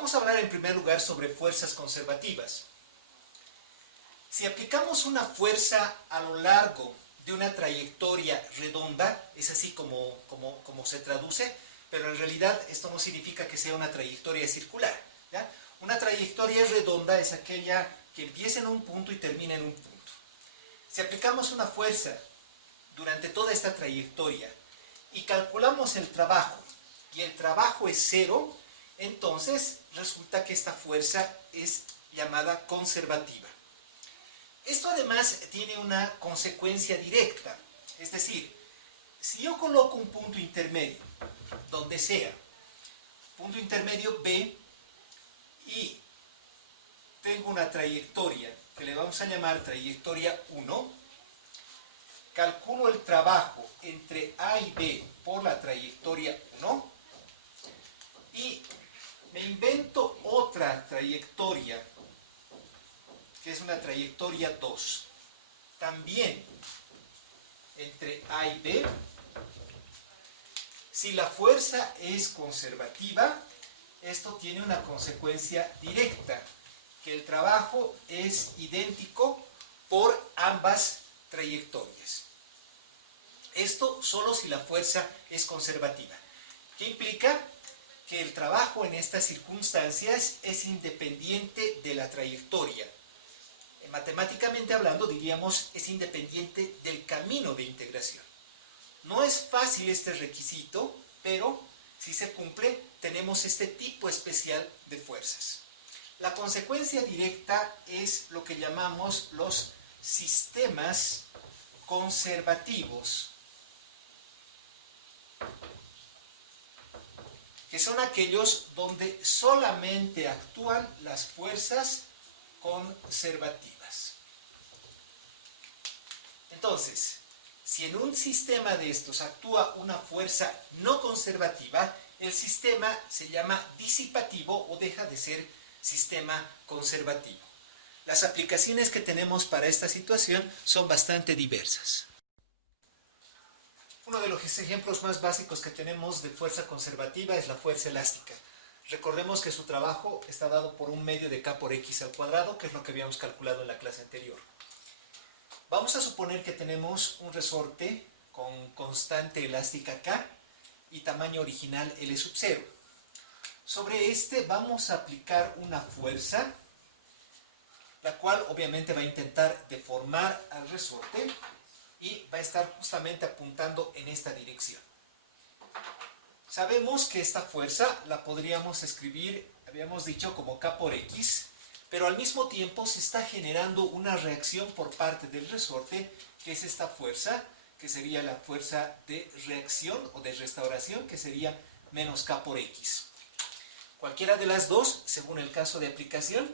Vamos a hablar en primer lugar sobre fuerzas conservativas. Si aplicamos una fuerza a lo largo de una trayectoria redonda, es así como se traduce, pero en realidad esto no significa que sea una trayectoria circular, ¿ya? Una trayectoria redonda es aquella que empieza en un punto y termina en un punto. Si aplicamos una fuerza durante toda esta trayectoria y calculamos el trabajo, y el trabajo es cero, entonces resulta que esta fuerza es llamada conservativa. Esto además tiene una consecuencia directa, es decir, si yo coloco un punto intermedio, donde sea, punto intermedio B, y tengo una trayectoria que le vamos a llamar trayectoria 1, calculo el trabajo entre A y B por la trayectoria 1 y me invento otra trayectoria que es una trayectoria 2, también entre A y B. Si la fuerza es conservativa, esto tiene una consecuencia directa, que el trabajo es idéntico por ambas trayectorias. Esto solo si la fuerza es conservativa. ¿Qué implica? Que el trabajo en estas circunstancias es independiente de la trayectoria. Matemáticamente hablando, diríamos, es independiente del camino de integración. No es fácil este requisito, pero si se cumple, tenemos este tipo especial de fuerzas. La consecuencia directa es lo que llamamos los sistemas conservativos, que son aquellos donde solamente actúan las fuerzas conservativas. Entonces, si en un sistema de estos actúa una fuerza no conservativa, el sistema se llama disipativo o deja de ser sistema conservativo. Las aplicaciones que tenemos para esta situación son bastante diversas. Uno de los ejemplos más básicos que tenemos de fuerza conservativa es la fuerza elástica. Recordemos que su trabajo está dado por un medio de K por X al cuadrado, que es lo que habíamos calculado en la clase anterior. Vamos a suponer que tenemos un resorte con constante elástica K y tamaño original L sub 0. Sobre este vamos a aplicar una fuerza, la cual obviamente va a intentar deformar al resorte y va a estar justamente apuntando en esta dirección. Sabemos que esta fuerza la podríamos escribir, habíamos dicho, como K por X, pero al mismo tiempo se está generando una reacción por parte del resorte, que es esta fuerza, que sería la fuerza de reacción o de restauración, que sería menos K por X. Cualquiera de las dos, según el caso de aplicación,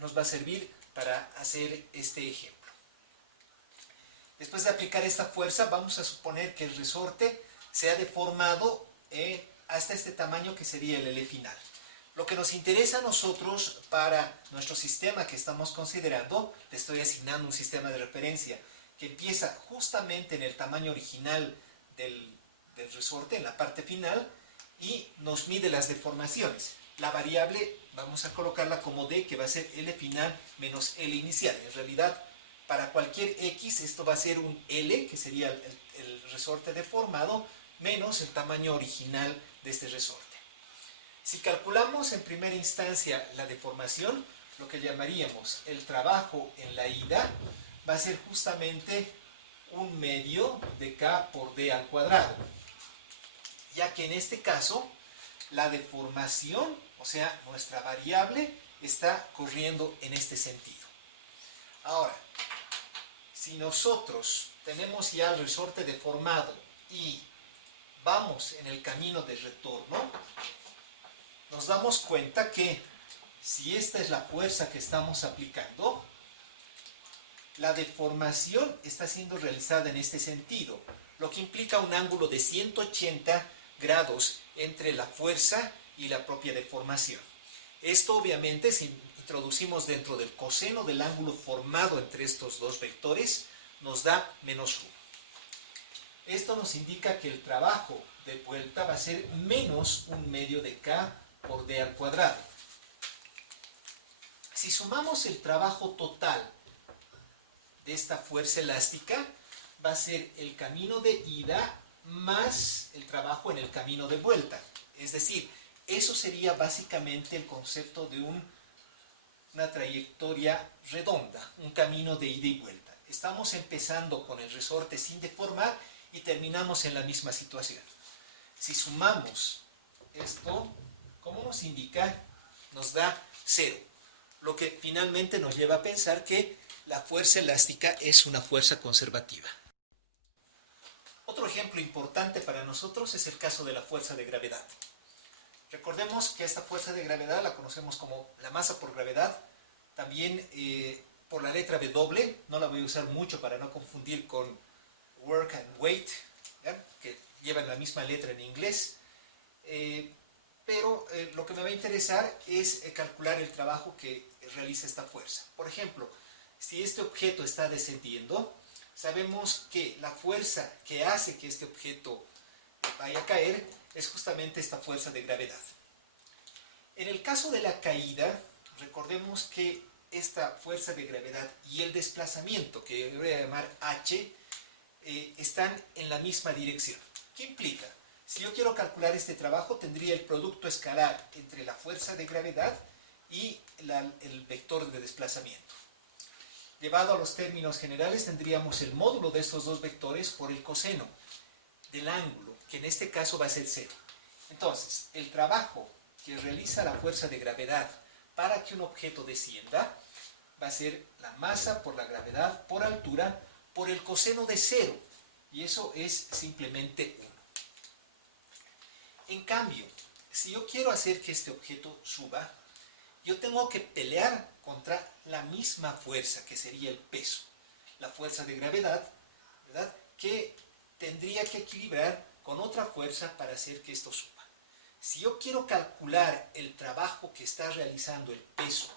nos va a servir para hacer este ejemplo. Después de aplicar esta fuerza, vamos a suponer que el resorte se ha deformado hasta este tamaño que sería el L final. Lo que nos interesa a nosotros para nuestro sistema que estamos considerando, le estoy asignando un sistema de referencia que empieza justamente en el tamaño original del resorte, en la parte final, y nos mide las deformaciones. La variable vamos a colocarla como D, que va a ser L final menos L inicial. En realidad, para cualquier X, esto va a ser un L, que sería el resorte deformado, menos el tamaño original de este resorte. Si calculamos en primera instancia la deformación, lo que llamaríamos el trabajo en la ida, va a ser justamente un medio de K por D al cuadrado. Ya que en este caso, la deformación, o sea, nuestra variable, está corriendo en este sentido. Ahora, si nosotros tenemos ya el resorte deformado y vamos en el camino de retorno, nos damos cuenta que si esta es la fuerza que estamos aplicando, la deformación está siendo realizada en este sentido, lo que implica un ángulo de 180 grados entre la fuerza y la propia deformación. Esto obviamente, si introducimos dentro del coseno del ángulo formado entre estos dos vectores, nos da menos 1. Esto nos indica que el trabajo de vuelta va a ser menos un medio de K por d al cuadrado. Si sumamos el trabajo total de esta fuerza elástica, va a ser el camino de ida más el trabajo en el camino de vuelta. Es decir, eso sería básicamente el concepto de una trayectoria redonda, un camino de ida y vuelta. Estamos empezando con el resorte sin deformar y terminamos en la misma situación. Si sumamos esto, como nos indica, nos da 0, lo que finalmente nos lleva a pensar que la fuerza elástica es una fuerza conservativa. Otro ejemplo importante para nosotros es el caso de la fuerza de gravedad. Recordemos que esta fuerza de gravedad la conocemos como la masa por gravedad, también por la letra W, no la voy a usar mucho para no confundir con work and weight, ¿ya? Que llevan la misma letra en inglés, pero lo que me va a interesar es calcular el trabajo que realiza esta fuerza. Por ejemplo, si este objeto está descendiendo, sabemos que la fuerza que hace que este objeto vaya a caer es justamente esta fuerza de gravedad. En el caso de la caída, recordemos que esta fuerza de gravedad y el desplazamiento, que yo voy a llamar h, están en la misma dirección. ¿Qué implica? Si yo quiero calcular este trabajo, tendría el producto escalar entre la fuerza de gravedad y el vector de desplazamiento. Llevado a los términos generales, tendríamos el módulo de estos dos vectores por el coseno del ángulo, que en este caso va a ser 0. Entonces, el trabajo que realiza la fuerza de gravedad para que un objeto descienda va a ser la masa por la gravedad por altura por el coseno de 0, y eso es simplemente 1. En cambio, si yo quiero hacer que este objeto suba, yo tengo que pelear contra la misma fuerza, que sería el peso, la fuerza de gravedad, ¿verdad?, que tendría que equilibrar con otra fuerza para hacer que esto suba. Si yo quiero calcular el trabajo que está realizando el peso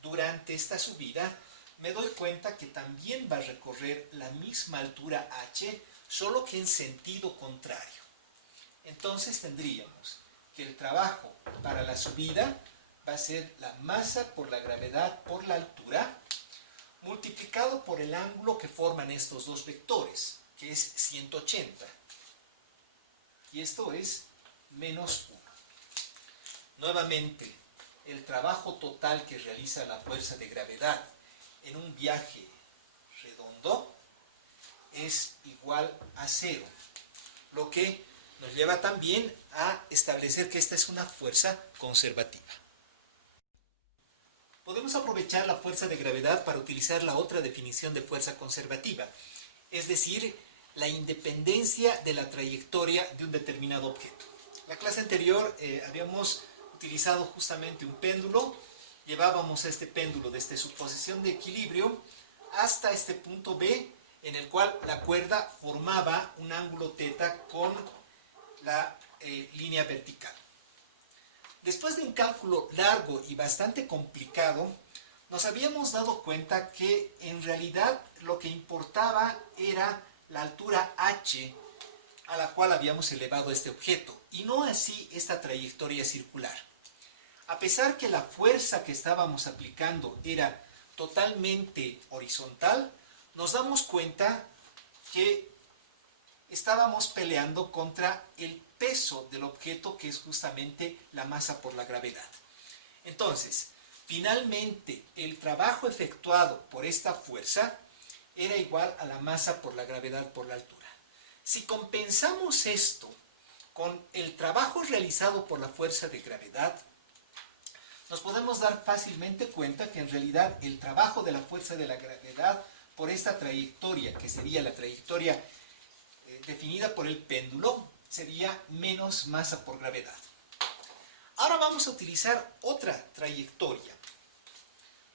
durante esta subida, me doy cuenta que también va a recorrer la misma altura h, solo que en sentido contrario. Entonces tendríamos que el trabajo para la subida va a ser la masa por la gravedad por la altura, multiplicado por el ángulo que forman estos dos vectores, que es 180. Y esto es menos 1. Nuevamente, el trabajo total que realiza la fuerza de gravedad en un viaje redondo es igual a 0, lo que nos lleva también a establecer que esta es una fuerza conservativa. Podemos aprovechar la fuerza de gravedad para utilizar la otra definición de fuerza conservativa, es decir, la independencia de la trayectoria de un determinado objeto. La clase anterior habíamos utilizado justamente un péndulo, llevábamos a este péndulo desde su posición de equilibrio hasta este punto B, en el cual la cuerda formaba un ángulo θ con la línea vertical. Después de un cálculo largo y bastante complicado, nos habíamos dado cuenta que en realidad lo que importaba era la altura h a la cual habíamos elevado este objeto, y no así esta trayectoria circular. A pesar que la fuerza que estábamos aplicando era totalmente horizontal, nos damos cuenta que estábamos peleando contra el peso del objeto, que es justamente la masa por la gravedad. Entonces, finalmente, el trabajo efectuado por esta fuerza era igual a la masa por la gravedad por la altura. Si compensamos esto con el trabajo realizado por la fuerza de gravedad, nos podemos dar fácilmente cuenta que en realidad el trabajo de la fuerza de la gravedad por esta trayectoria, que sería la trayectoria definida por el péndulo, sería menos masa por gravedad. Ahora vamos a utilizar otra trayectoria.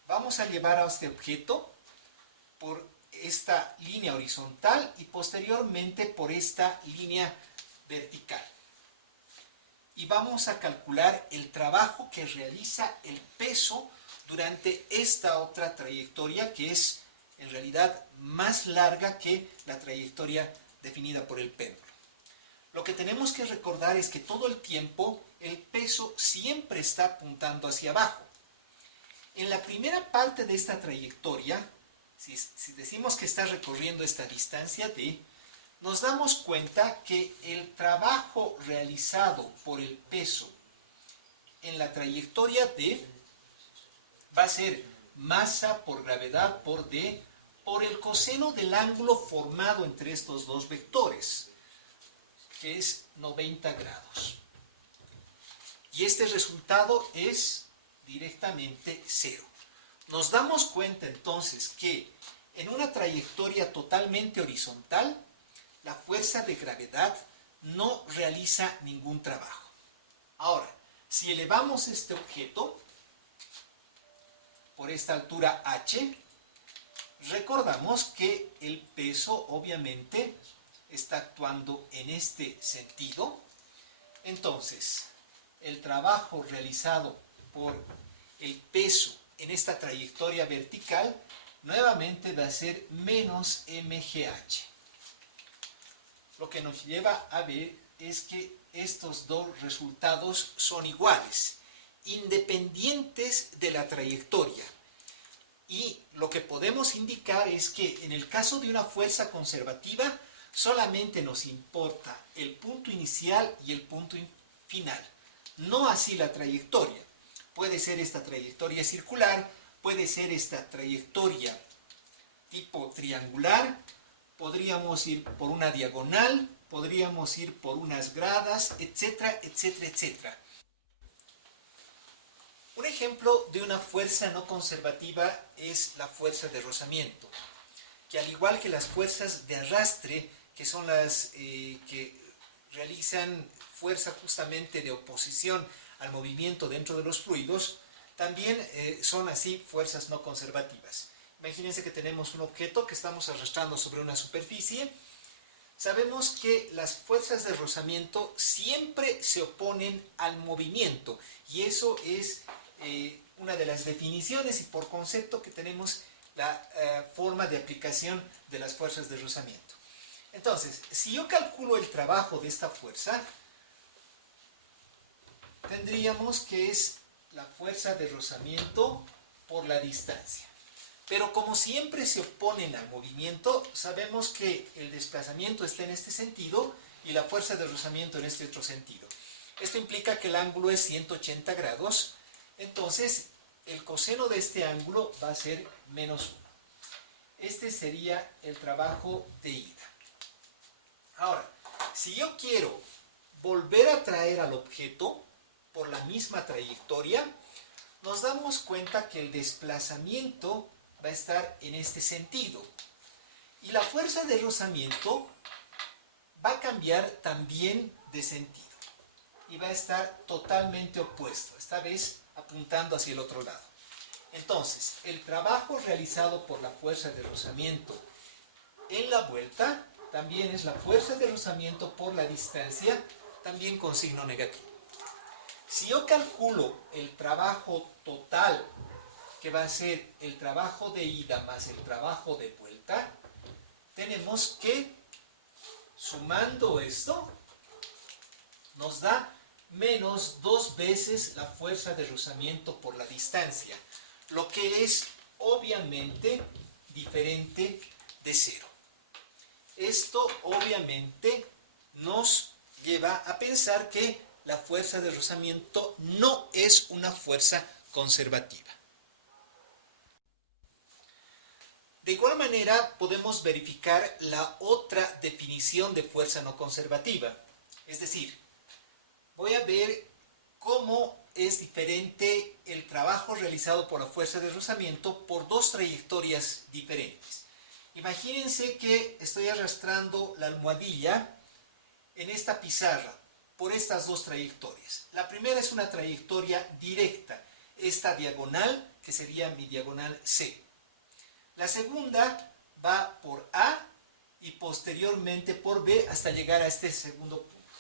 Vamos a llevar a este objeto por esta línea horizontal y posteriormente por esta línea vertical. Y vamos a calcular el trabajo que realiza el peso durante esta otra trayectoria, que es en realidad más larga que la trayectoria definida por el péndulo. Lo que tenemos que recordar es que todo el tiempo el peso peso siempre está apuntando hacia abajo. En la primera parte de esta trayectoria, si decimos que está recorriendo esta distancia d, nos damos cuenta que el trabajo realizado por el peso en la trayectoria d va a ser masa por gravedad por d por el coseno del ángulo formado entre estos dos vectores, que es 90 grados. Y este resultado es directamente 0. Nos damos cuenta entonces que en una trayectoria totalmente horizontal, la fuerza de gravedad no realiza ningún trabajo. Ahora, si elevamos este objeto por esta altura h, recordamos que el peso obviamente está actuando en este sentido. Entonces, el trabajo realizado por el peso en esta trayectoria vertical nuevamente va a ser menos mgh. Lo que nos lleva a ver es que estos dos resultados son iguales, independientes de la trayectoria. Y lo que podemos indicar es que en el caso de una fuerza conservativa, solamente nos importa el punto inicial y el punto final, no así la trayectoria. Puede ser esta trayectoria circular, puede ser esta trayectoria tipo triangular, podríamos ir por una diagonal, podríamos ir por unas gradas, etcétera, etcétera, etcétera. Un ejemplo de una fuerza no conservativa es la fuerza de rozamiento, que al igual que las fuerzas de arrastre, que son las que realizan fuerza justamente de oposición al movimiento dentro de los fluidos, también son así fuerzas no conservativas. Imagínense que tenemos un objeto que estamos arrastrando sobre una superficie. Sabemos que las fuerzas de rozamiento siempre se oponen al movimiento, y eso es una de las definiciones y por concepto que tenemos la forma de aplicación de las fuerzas de rozamiento. Entonces, si yo calculo el trabajo de esta fuerza, tendríamos que es la fuerza de rozamiento por la distancia. Pero como siempre se oponen al movimiento, sabemos que el desplazamiento está en este sentido y la fuerza de rozamiento en este otro sentido. Esto implica que el ángulo es 180 grados, entonces el coseno de este ángulo va a ser menos 1. Este sería el trabajo de ida. Ahora, si yo quiero volver a traer al objeto por la misma trayectoria, nos damos cuenta que el desplazamiento va a estar en este sentido. Y la fuerza de rozamiento va a cambiar también de sentido. Y va a estar totalmente opuesto, esta vez apuntando hacia el otro lado. Entonces, el trabajo realizado por la fuerza de rozamiento en la vuelta también es la fuerza de rozamiento por la distancia, también con signo negativo. Si yo calculo el trabajo total, que va a ser el trabajo de ida más el trabajo de vuelta, tenemos que, sumando esto, nos da menos 2 veces la fuerza de rozamiento por la distancia, lo que es obviamente diferente de 0. Esto obviamente nos lleva a pensar que la fuerza de rozamiento no es una fuerza conservativa. De igual manera podemos verificar la otra definición de fuerza no conservativa. Es decir, voy a ver cómo es diferente el trabajo realizado por la fuerza de rozamiento por dos trayectorias diferentes. Imagínense que estoy arrastrando la almohadilla en esta pizarra por estas dos trayectorias. La primera es una trayectoria directa, esta diagonal que sería mi diagonal C. La segunda va por A y posteriormente por B hasta llegar a este segundo punto.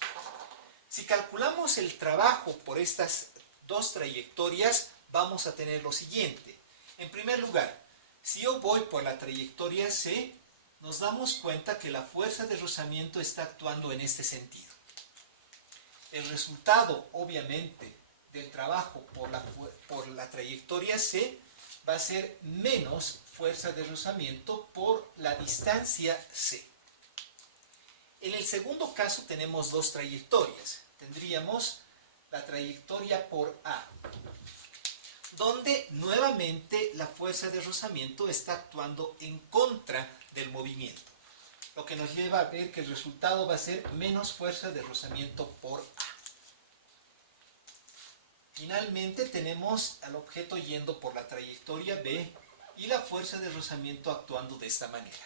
Si calculamos el trabajo por estas dos trayectorias, vamos a tener lo siguiente. En primer lugar, si yo voy por la trayectoria C, nos damos cuenta que la fuerza de rozamiento está actuando en este sentido. El resultado, obviamente, del trabajo por la trayectoria C va a ser menos fuerza de rozamiento por la distancia C. En el segundo caso tenemos dos trayectorias. Tendríamos la trayectoria por A, donde nuevamente la fuerza de rozamiento está actuando en contra del movimiento, lo que nos lleva a ver que el resultado va a ser menos fuerza de rozamiento por A. Finalmente tenemos al objeto yendo por la trayectoria B y la fuerza de rozamiento actuando de esta manera.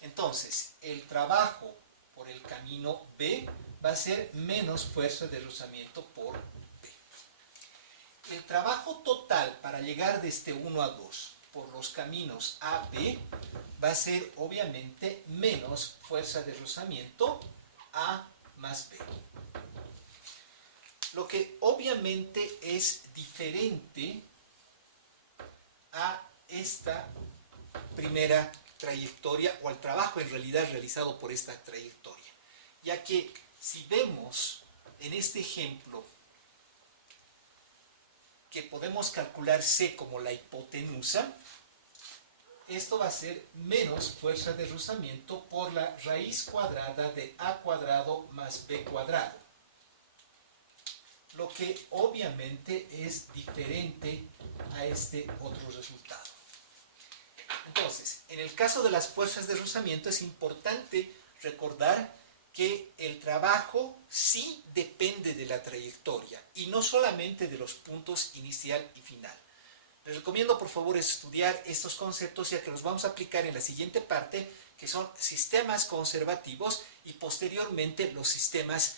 Entonces, el trabajo por el camino B va a ser menos fuerza de rozamiento por B. El trabajo total para llegar de este 1 a 2 por los caminos A, B va a ser obviamente menos fuerza de rozamiento A más B. Lo que obviamente es diferente a esta primera trayectoria o al trabajo en realidad realizado por esta trayectoria, ya que si vemos en este ejemplo que podemos calcular C como la hipotenusa, esto va a ser menos fuerza de rozamiento por la raíz cuadrada de A cuadrado más B cuadrado, lo que obviamente es diferente a este otro resultado. Entonces, en el caso de las fuerzas de rozamiento es importante recordar que el trabajo sí depende de la trayectoria y no solamente de los puntos inicial y final. Les recomiendo por favor estudiar estos conceptos ya que los vamos a aplicar en la siguiente parte, que son sistemas conservativos y posteriormente los sistemas